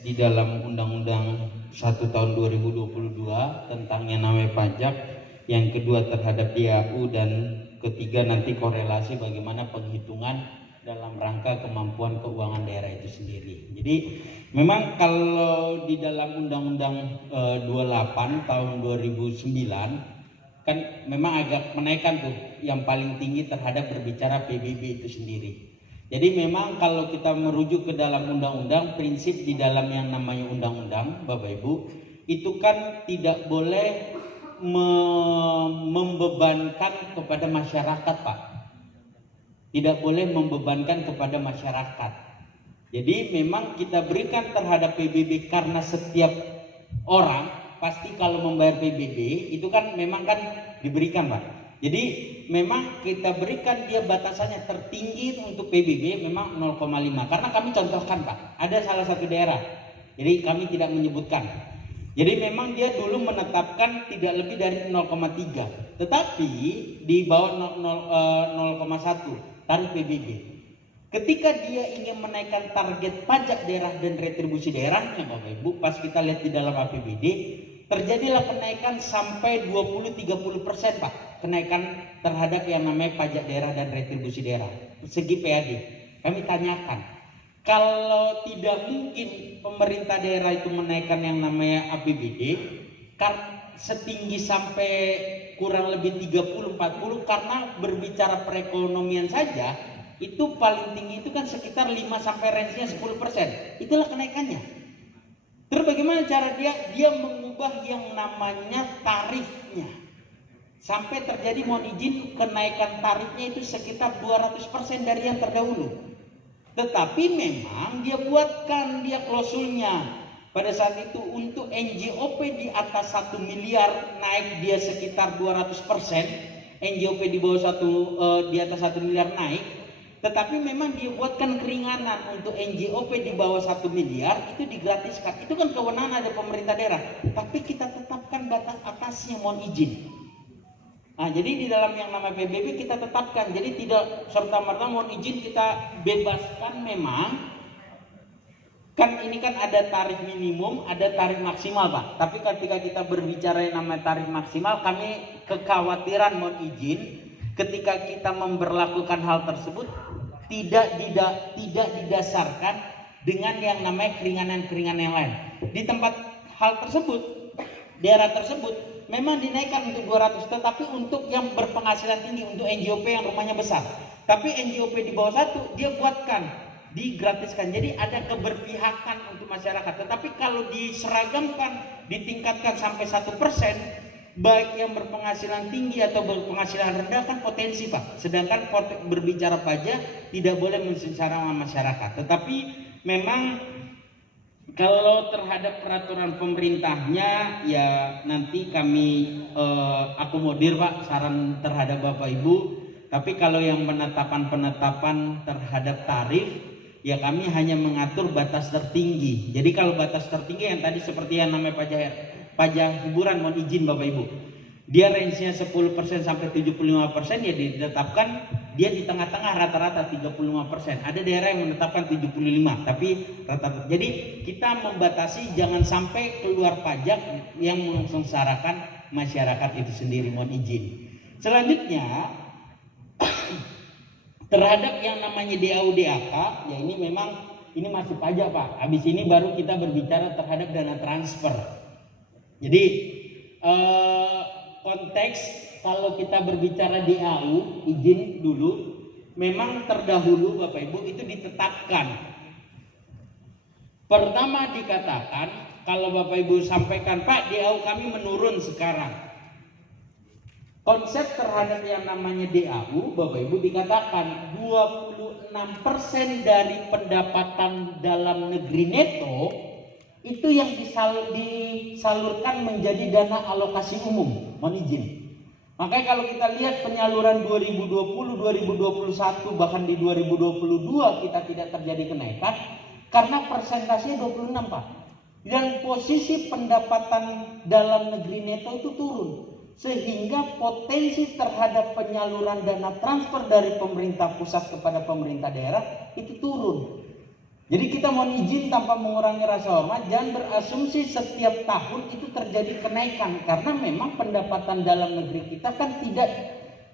di dalam Undang-Undang 1 tahun 2022 tentang yang namanya pajak, yang kedua terhadap DAU, dan ketiga nanti korelasi bagaimana penghitungan dalam rangka kemampuan keuangan daerah itu sendiri. Jadi memang kalau di dalam Undang-Undang 28 tahun 2009 kan memang agak menaikkan tuh yang paling tinggi terhadap berbicara PBB itu sendiri. Jadi memang kalau kita merujuk ke dalam undang-undang, prinsip di dalam yang namanya undang-undang, Bapak Ibu, itu kan tidak boleh membebankan kepada masyarakat, Pak. Tidak boleh membebankan kepada masyarakat. Jadi memang kita berikan terhadap PBB karena setiap orang pasti kalau membayar PBB itu kan memang kan diberikan, Pak. Jadi memang kita berikan dia batasannya tertinggi untuk PBB memang 0,5, karena kami contohkan, Pak, ada salah satu daerah, jadi kami tidak menyebutkan. Jadi memang dia dulu menetapkan tidak lebih dari 0,3, tetapi di bawah 0,1 tarif PBB. Ketika dia ingin menaikkan target pajak daerah dan retribusi daerahnya, Bapak Ibu, pas kita lihat di dalam APBD, terjadilah kenaikan sampai 20-30%, Pak, kenaikan terhadap yang namanya pajak daerah dan retribusi daerah segi PAD. Kami tanyakan, kalau tidak mungkin pemerintah daerah itu menaikkan yang namanya APBD setinggi sampai kurang lebih 30-40, karena berbicara perekonomian saja itu paling tinggi itu kan sekitar 5 sampai range-nya 10%. Itulah kenaikannya. Terus bagaimana cara dia mengubah yang namanya tarifnya, sampai terjadi, mohon izin, kenaikan tarifnya itu sekitar 200% dari yang terdahulu. Tetapi memang dia buatkan dia klausulnya pada saat itu untuk NJOP di atas 1 miliar naik dia sekitar 200%, NJOP di bawah di atas 1 miliar naik. Tetapi memang dia buatkan keringanan untuk NJOP di bawah 1 miliar itu digratiskan. Itu kan kewenangan ada pemerintah daerah. Tapi kita tetapkan batas atasnya, mohon izin. Nah, jadi di dalam yang nama PBB kita tetapkan. Jadi tidak serta-merta, mohon izin, kita bebaskan memang. Kan ini kan ada tarif minimum, ada tarif maksimal, Pak. Tapi ketika kita berbicara yang namanya tarif maksimal, kami kekhawatiran, mohon izin, ketika kita memberlakukan hal tersebut tidak didasarkan dengan yang namanya keringanan-keringanan yang lain. Di tempat hal tersebut, daerah tersebut memang dinaikkan untuk 200, tetapi untuk yang berpenghasilan tinggi, untuk NJOP yang rumahnya besar. Tapi NJOP di bawah 1 dia buatkan digratiskan. Jadi ada keberpihakan untuk masyarakat. Tetapi kalau diseragamkan, ditingkatkan sampai 1%, baik yang berpenghasilan tinggi atau berpenghasilan rendah kan potensi, Pak. Sedangkan berbicara pajak tidak boleh mensengsarakan masyarakat. Tetapi memang kalau terhadap peraturan pemerintahnya ya nanti kami akomodir, Pak, saran terhadap Bapak Ibu. Tapi kalau yang penetapan terhadap tarif ya kami hanya mengatur batas tertinggi. Jadi kalau batas tertinggi yang tadi seperti yang namanya pajak hiburan, mohon izin Bapak Ibu, dia range-nya 10% sampai 75%, ya ditetapkan dia di tengah-tengah rata-rata 35%. Ada daerah yang menetapkan 75, tapi rata-rata. Jadi kita membatasi jangan sampai keluar pajak yang mensengsarakan masyarakat itu sendiri, mohon izin. Selanjutnya terhadap yang namanya DAU DAK, ya ini memang ini masih pajak, Pak. Habis ini baru kita berbicara terhadap dana transfer. Jadi konteks kalau kita berbicara DAU, izin dulu, memang terdahulu Bapak Ibu itu ditetapkan. Pertama dikatakan, kalau Bapak Ibu sampaikan, Pak, DAU kami menurun sekarang. Konsep terhadap yang namanya DAU, Bapak Ibu, dikatakan 26% dari pendapatan dalam negeri neto itu yang disalurkan menjadi dana alokasi umum, mohon izin. Makanya kalau kita lihat penyaluran 2020, 2021, bahkan di 2022 kita tidak terjadi kenaikan karena persentasenya 26, Pak. Dan posisi pendapatan dalam negeri neto itu turun, sehingga potensi terhadap penyaluran dana transfer dari pemerintah pusat kepada pemerintah daerah itu turun. Jadi kita mohon izin tanpa mengurangi rasa hormat, jangan berasumsi setiap tahun itu terjadi kenaikan, karena memang pendapatan dalam negeri kita kan tidak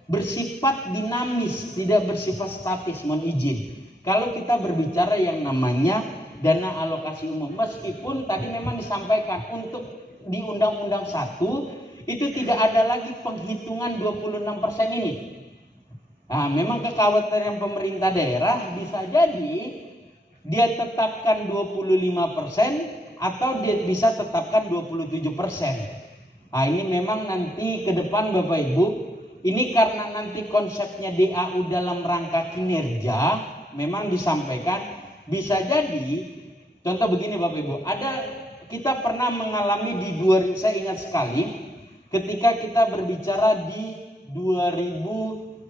bersifat dinamis, tidak bersifat statis. Mohon izin. Kalau kita berbicara yang namanya dana alokasi umum, meskipun tadi memang disampaikan untuk di Undang-Undang 1 itu tidak ada lagi penghitungan 26% ini. Nah, memang kekhawatiran pemerintah daerah bisa jadi dia tetapkan 25% atau dia bisa tetapkan 27%. Nah, ini memang nanti ke depan Bapak Ibu, ini karena nanti konsepnya DAU dalam rangka kinerja memang disampaikan, bisa jadi contoh begini Bapak Ibu, kita pernah mengalami di 2000, saya ingat sekali ketika kita berbicara di 2019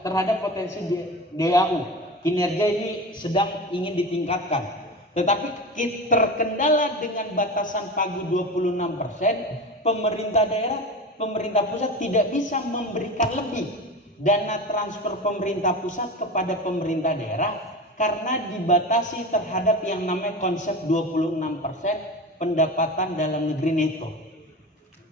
terhadap potensi DAU, kinerja ini sedang ingin ditingkatkan, tetapi terkendala dengan batasan pagi 26%, pemerintah daerah, pemerintah pusat tidak bisa memberikan lebih dana transfer pemerintah pusat kepada pemerintah daerah karena dibatasi terhadap yang namanya konsep 26% pendapatan dalam negeri neto.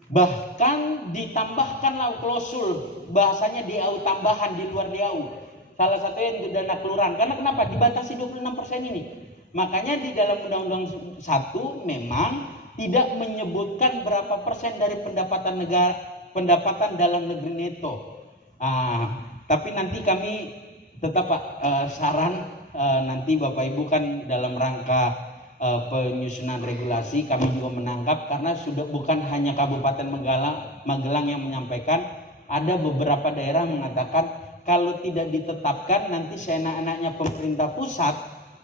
Bahkan ditambahkanlah klausul, bahasanya DAU tambahan di luar DAU. Salah satunya untuk dana kelurahan. Karena kenapa? Dibatasi 26% ini. Makanya di dalam Undang-Undang 1 memang tidak menyebutkan berapa persen dari pendapatan negara, pendapatan dalam negeri neto. Tapi nanti kami tetap Pak, saran nanti Bapak Ibu kan dalam rangka penyusunan regulasi kami juga menangkap, karena sudah bukan hanya Kabupaten Magelang yang menyampaikan, ada beberapa daerah mengatakan kalau tidak ditetapkan nanti seenak-enaknya pemerintah pusat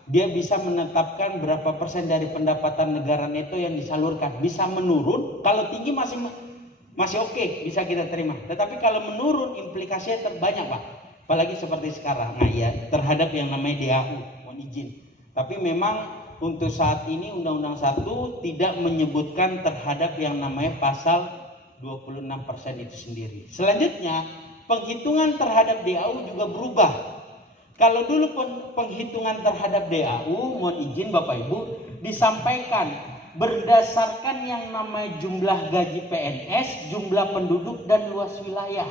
dia bisa menetapkan berapa persen dari pendapatan negara neto yang disalurkan, bisa menurun. Kalau tinggi masih oke, bisa kita terima, tetapi kalau menurun implikasinya terbanyak Pak, apalagi seperti sekarang. Nah ya, terhadap yang namanya DAU, mohon izin, tapi memang untuk saat ini Undang-Undang 1 tidak menyebutkan terhadap yang namanya pasal 26% itu sendiri. Selanjutnya, penghitungan terhadap DAU juga berubah. Kalau dulu penghitungan terhadap DAU, mohon izin Bapak Ibu, disampaikan berdasarkan yang namanya jumlah gaji PNS, jumlah penduduk dan luas wilayah.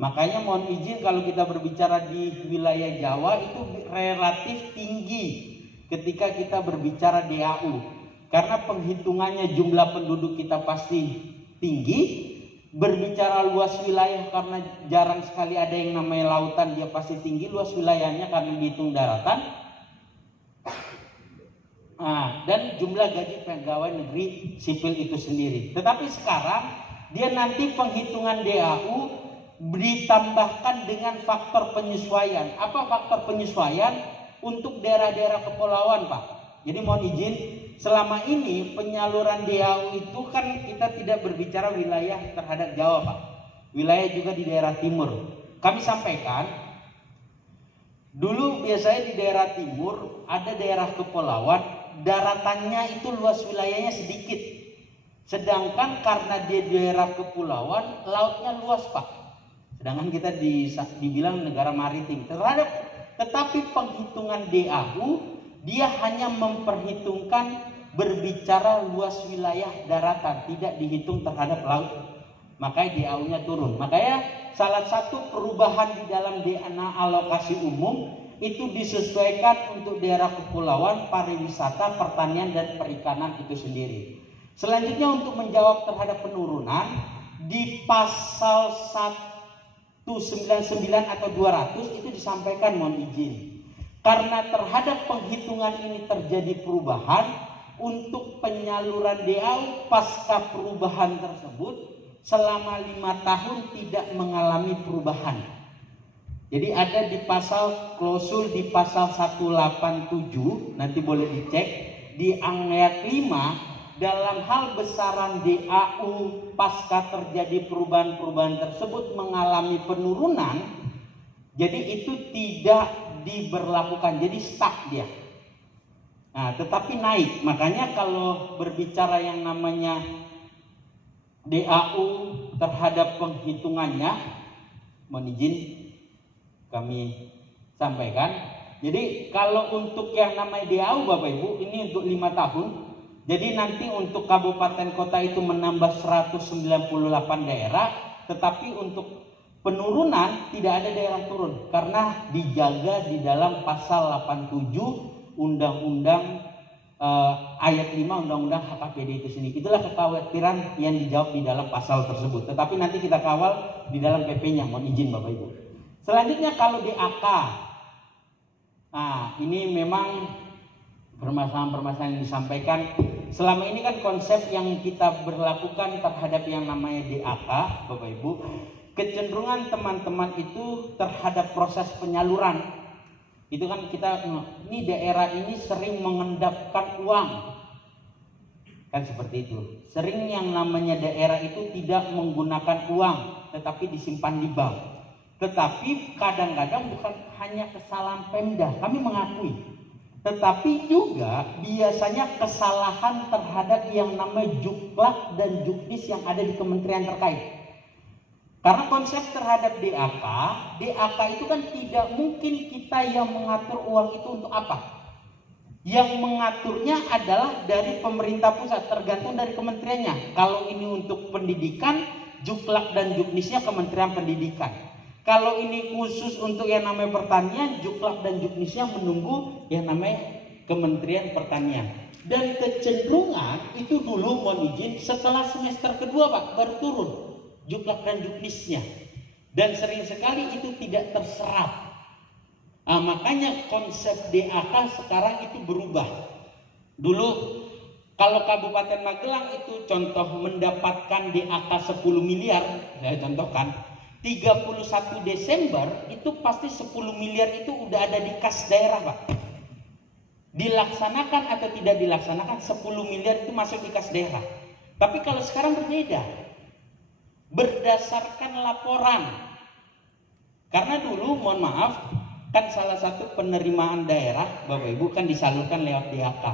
Makanya mohon izin kalau kita berbicara di wilayah Jawa itu relatif tinggi ketika kita berbicara DAU, karena penghitungannya jumlah penduduk kita pasti tinggi, berbicara luas wilayah karena jarang sekali ada yang namanya lautan, dia pasti tinggi luas wilayahnya karena dihitung daratan. Dan jumlah gaji pegawai negeri sipil itu sendiri. Tetapi sekarang dia nanti penghitungan DAU ditambahkan dengan faktor penyesuaian. Apa faktor penyesuaian? Untuk daerah-daerah kepulauan Pak. Jadi mohon izin, selama ini penyaluran DAU itu kan kita tidak berbicara wilayah terhadap Jawa Pak, wilayah juga di daerah timur. Kami sampaikan dulu biasanya di daerah timur ada daerah kepulauan, daratannya itu luas wilayahnya sedikit, sedangkan karena di daerah kepulauan lautnya luas Pak, sedangkan kita dibilang negara maritim. Tetapi penghitungan DAU dia hanya memperhitungkan berbicara luas wilayah daratan, tidak dihitung terhadap laut. Makanya DAU-nya turun. Makanya salah satu perubahan di dalam dana alokasi umum itu disesuaikan untuk daerah kepulauan, pariwisata, pertanian dan perikanan itu sendiri. Selanjutnya untuk menjawab terhadap penurunan di pasal 199 atau 200 itu disampaikan, mohon izin, karena terhadap penghitungan ini terjadi perubahan untuk penyaluran DAU pasca perubahan tersebut selama 5 tahun tidak mengalami perubahan. Jadi ada di pasal klausul di pasal 187, nanti boleh dicek di ayat 5, dalam hal besaran DAU pasca terjadi perubahan-perubahan tersebut mengalami penurunan, jadi itu tidak diberlakukan, jadi stuck dia. Nah, tetapi naik. Makanya kalau berbicara yang namanya DAU terhadap penghitungannya, mohon izin kami sampaikan. Jadi kalau untuk yang namanya DAU Bapak Ibu ini untuk 5 tahun. Jadi nanti untuk kabupaten kota itu menambah 198 daerah, tetapi untuk penurunan tidak ada daerah turun karena dijaga di dalam pasal 87 Undang-Undang ayat 5 Undang-Undang HKPD itu sendiri. Itulah kekhawatiran yang dijawab di dalam pasal tersebut. Tetapi nanti kita kawal di dalam PP-nya, mohon izin Bapak Ibu. Selanjutnya kalau DAK. Nah, ini memang permasalahan-permasalahan yang disampaikan. Selama ini kan konsep yang kita berlakukan terhadap yang namanya DAK, Bapak Ibu, kecenderungan teman-teman itu terhadap proses penyaluran. Itu kan kita, ini daerah ini sering mengendapkan uang. Kan seperti itu. Sering yang namanya daerah itu tidak menggunakan uang, tetapi disimpan di bank. Tetapi kadang-kadang bukan hanya kesalahan Pemda, kami mengakui. Tetapi juga biasanya kesalahan terhadap yang namanya juklak dan juknis yang ada di kementerian terkait. Karena konsep terhadap DAK itu kan tidak mungkin kita yang mengatur uang itu untuk apa. Yang mengaturnya adalah dari pemerintah pusat, tergantung dari kementeriannya. Kalau ini untuk pendidikan, juklak dan juknisnya Kementerian Pendidikan. Kalau ini khusus untuk yang namanya pertanian, juklak dan juknisnya menunggu yang namanya Kementerian Pertanian. Dan kecenderungan itu dulu mohon izin setelah semester kedua Pak baru turun juklak dan juknisnya. Dan sering sekali itu tidak terserap. Nah, makanya konsep DAK sekarang itu berubah. Dulu kalau Kabupaten Magelang itu contoh mendapatkan DAK 10 miliar, saya contohkan 31 Desember itu pasti 10 miliar itu udah ada di kas daerah Pak. Dilaksanakan atau tidak dilaksanakan 10 miliar itu masuk di kas daerah. Tapi kalau sekarang berbeda. Berdasarkan laporan. Karena dulu mohon maaf kan salah satu penerimaan daerah Bapak Ibu kan disalurkan lewat DAK.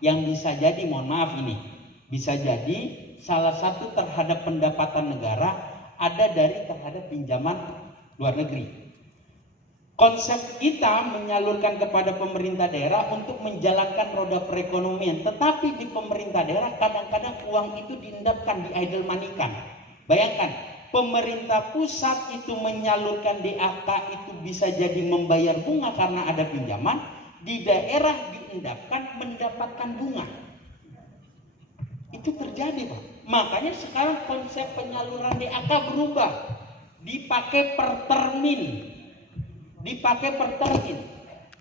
Yang bisa jadi mohon maaf ini bisa jadi salah satu terhadap pendapatan negara ada dari terhadap pinjaman luar negeri. Konsep kita menyalurkan kepada pemerintah daerah untuk menjalankan roda perekonomian, tetapi di pemerintah daerah kadang-kadang uang itu diendapkan, di idle money-kan. Bayangkan, pemerintah pusat itu menyalurkan DAK itu bisa jadi membayar bunga karena ada pinjaman, di daerah diendapkan mendapatkan bunga. Itu terjadi Pak. Makanya sekarang konsep penyaluran DAK berubah. Dipakai per termin.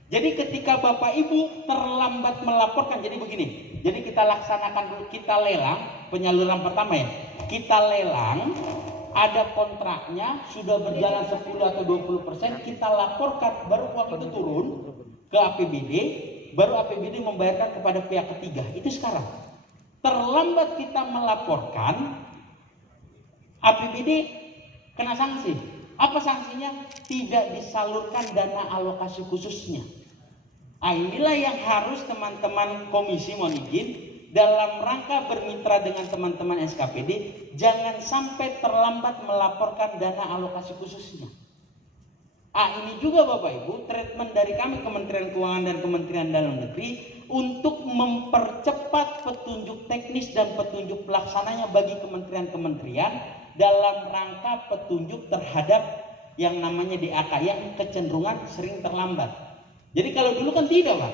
Jadi ketika Bapak Ibu terlambat melaporkan, jadi begini. Jadi kita laksanakan dulu, kita lelang penyaluran pertama ya. Kita lelang, ada kontraknya, sudah berjalan 10 atau 20%, kita laporkan, baru uang itu turun ke APBD, baru APBD membayarkan kepada pihak ketiga. Itu sekarang. Terlambat kita melaporkan, APBD kena sanksi. Apa sanksinya? Tidak disalurkan dana alokasi khususnya. Nah, inilah yang harus teman-teman komisi mohon izin dalam rangka bermitra dengan teman-teman SKPD, jangan sampai terlambat melaporkan dana alokasi khususnya. Ini juga Bapak Ibu treatment dari kami Kementerian Keuangan dan Kementerian Dalam Negeri untuk mempercepat petunjuk teknis dan petunjuk pelaksananya bagi kementerian-kementerian dalam rangka petunjuk terhadap yang namanya DAK yang kecenderungan sering terlambat. Jadi kalau dulu kan tidak Pak,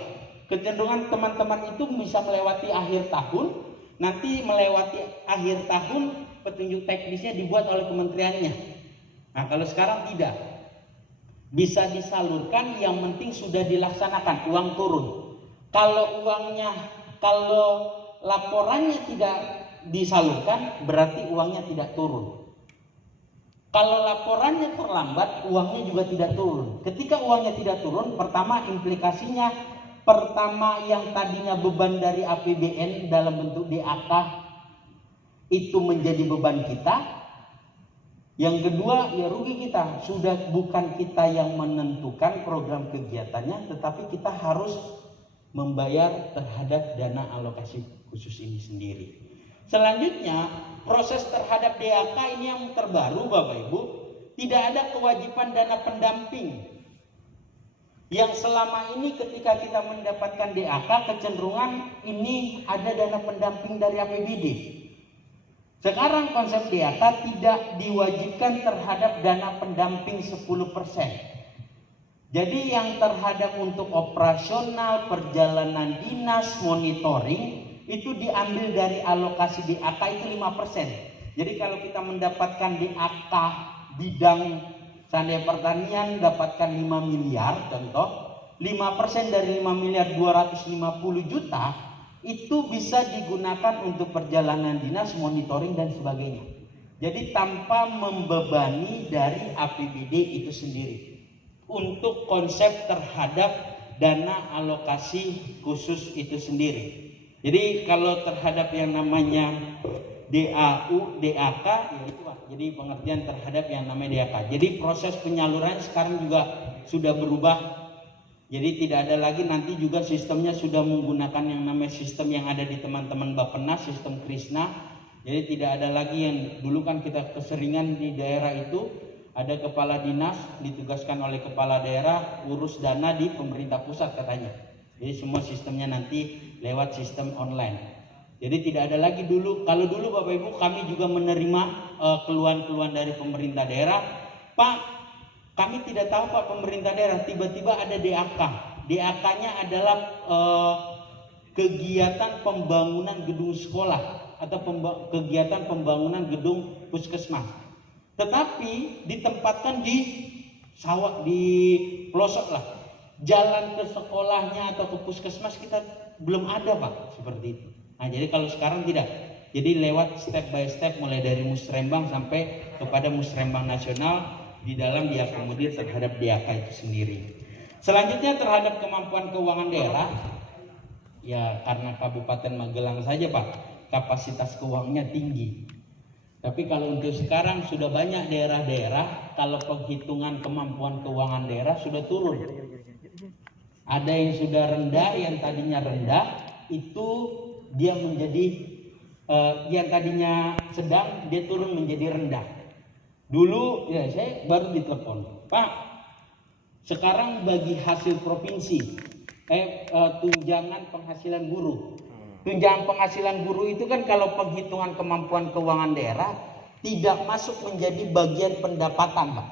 kecenderungan teman-teman itu bisa melewati akhir tahun, nanti melewati akhir tahun petunjuk teknisnya dibuat oleh kementeriannya. Nah kalau sekarang tidak, bisa disalurkan, yang penting sudah dilaksanakan, uang turun. Kalau laporannya tidak disalurkan, berarti uangnya tidak turun. Kalau laporannya terlambat, uangnya juga tidak turun. Ketika uangnya tidak turun, pertama implikasinya, yang tadinya beban dari APBN dalam bentuk DAK itu menjadi beban kita. Yang kedua, ya rugi kita. Sudah bukan kita yang menentukan program kegiatannya, tetapi kita harus membayar terhadap dana alokasi khusus ini sendiri. Selanjutnya, proses terhadap DAK ini yang terbaru Bapak Ibu, tidak ada kewajiban dana pendamping. Yang selama ini ketika kita mendapatkan DAK, kecenderungan ini ada dana pendamping dari APBD. Sekarang konsep DAK tidak diwajibkan terhadap dana pendamping 10%. Jadi yang terhadap untuk operasional, perjalanan dinas, monitoring itu diambil dari alokasi DAK itu 5%. Jadi kalau kita mendapatkan DAK bidang seandainya pertanian dapatkan 5 miliar contoh, 5% dari 5 miliar 250 juta itu bisa digunakan untuk perjalanan dinas, monitoring dan sebagainya. Jadi tanpa membebani dari APBD itu sendiri. Untuk konsep terhadap dana alokasi khusus itu sendiri. Jadi kalau terhadap yang namanya DAU, DAK, ya itu Pak. Jadi pengertian terhadap yang namanya DAK. Jadi proses penyaluran sekarang juga sudah berubah. Jadi tidak ada lagi, nanti juga sistemnya sudah menggunakan yang namanya sistem yang ada di teman-teman Bappenas, sistem Krisna. Jadi tidak ada lagi yang dulu kan kita keseringan di daerah itu ada kepala dinas ditugaskan oleh kepala daerah urus dana di pemerintah pusat katanya. Jadi semua sistemnya nanti lewat sistem online. Jadi tidak ada lagi dulu, kalau dulu Bapak Ibu kami juga menerima keluhan-keluhan dari pemerintah daerah, Pak kami tidak tahu Pak pemerintah daerah tiba-tiba ada DAK. DAK-nya adalah kegiatan pembangunan gedung sekolah atau kegiatan pembangunan gedung puskesmas. Tetapi ditempatkan di sawah, di pelosok lah. Jalan ke sekolahnya atau ke puskesmas kita belum ada Pak, seperti itu. Nah jadi kalau sekarang tidak, jadi lewat step by step mulai dari musrembang sampai kepada musrembang nasional di dalam diakomodir terhadap DAK itu sendiri. Selanjutnya terhadap kemampuan keuangan daerah, ya karena Kabupaten Magelang saja Pak kapasitas keuangannya tinggi. Tapi kalau untuk sekarang sudah banyak daerah-daerah kalau penghitungan kemampuan keuangan daerah sudah turun. Ada yang sudah rendah, yang tadinya rendah itu dia menjadi yang tadinya sedang dia turun menjadi rendah. Dulu ya saya baru ditelepon, Pak, sekarang bagi hasil provinsi tunjangan penghasilan buruh. Tunjangan penghasilan buruh itu kan kalau penghitungan kemampuan keuangan daerah tidak masuk menjadi bagian pendapatan Pak.